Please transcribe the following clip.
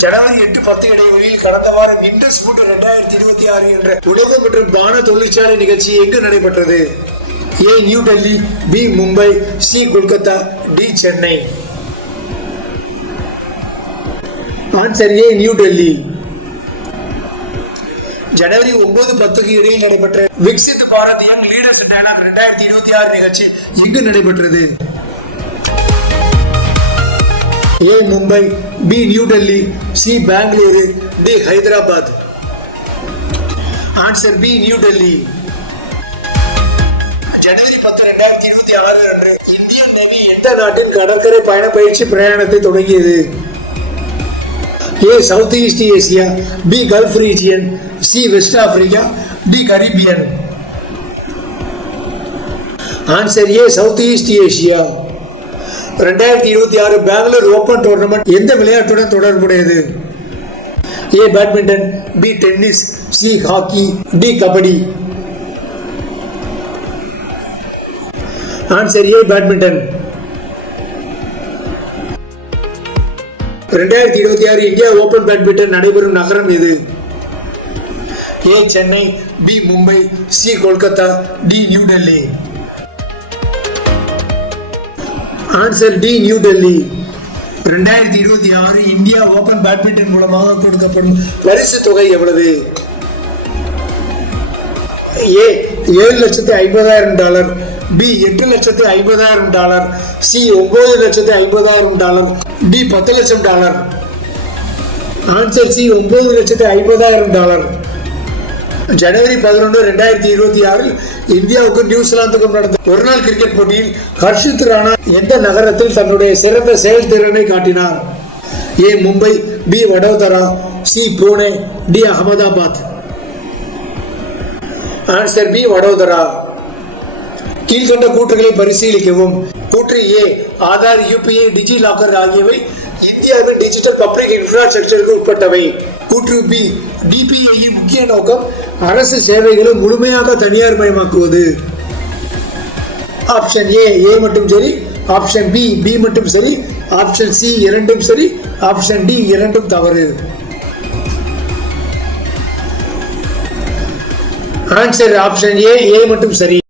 ஜனவரி 8-10 இடைவெளியில் கடந்த வாரம் இண்டஸ் ஃபுட் 2026 என்ற உணவு மற்றும் பான தொழிற்சாலை நிகழ்ச்சி எங்கு நடைபெற்றது? A new Delhi, B Mumbai, C Kolkata, D Chennai. Answer A new Delhi. ஜனவரி 9-10 இடையில் நடைபெற்ற Viksit Bharat young leaders dialogue 2026 நிகழ்ச்சி எங்கு நடைபெற்றது? A Mumbai, B new Delhi, C Bengaluru, D Hyderabad. Answer B new Delhi. ஜனவரி 10, 2026 அன்று இந்தியன் நேவி எந்த நாட்டின் கடற்கரை பயண பயிற்சி பிரயாணத்தை தொடங்கியது? A south east Asia, B gulf region, C west Africa, D Caribbean. Answer A south east Asia. 2026 Bangalore open tournament எந்த விளையாட்டுடன் தொடர்புடையது? A badminton, B tennis, C hockey, D kabaddi. Answer A badminton. 2026 India open badminton நடைபெறும் நகரம் எது? A Chennai, B Mumbai, C Kolkata, D new Delhi. Answer D new Delhi. 2026 India open badminton மூலமாக கொடுக்கப்படும் பரிசு தொகை எவ்வளவு? A $7,50,000, B $8,50,000, C $9,50,000, D $10,00,000. Answer C $9,50,000. ஜனவரி 11, 2026 இந்தியாவுக்கும் நியூசிலாந்துக்கும் நடந்த ஒருநாள் கிரிக்கெட் போட்டியில் ஹர்ஷித் ராணா எந்த நகரத்தில் தன்னுடைய சிறந்த செயல்திறனை காட்டினார்? A Mumbai, B Vadodara, C Pune, D Ahmedabad. Answer B Vadodara. கீழ்கண்ட கூற்றுகளை பரிசீலிக்கவும். கூற்று A Aadhaar, UPI, DigiLocker ஆகியவை இந்தியாவின் டிஜிட்டல் பப்ளிக் இன்ஃப்ராஸ்ட்ரக்சருக்கு உட்பட்டவை. கூற்று பி டிபிஐயின் முக்கிய நோக்கம் அரசு சேவைகளை முழுமையாக தனியார் மயமாக்குவது. ஆப்ஷன் ஏ மட்டும் சரி, ஆப்ஷன் பி மட்டும் சரி, ஆப்ஷன் சி இரண்டும் சரி, ஆப்ஷன் டி இரண்டும் தவறு. ஆன்சர் ஆப்ஷன் ஏ மட்டும் சரி.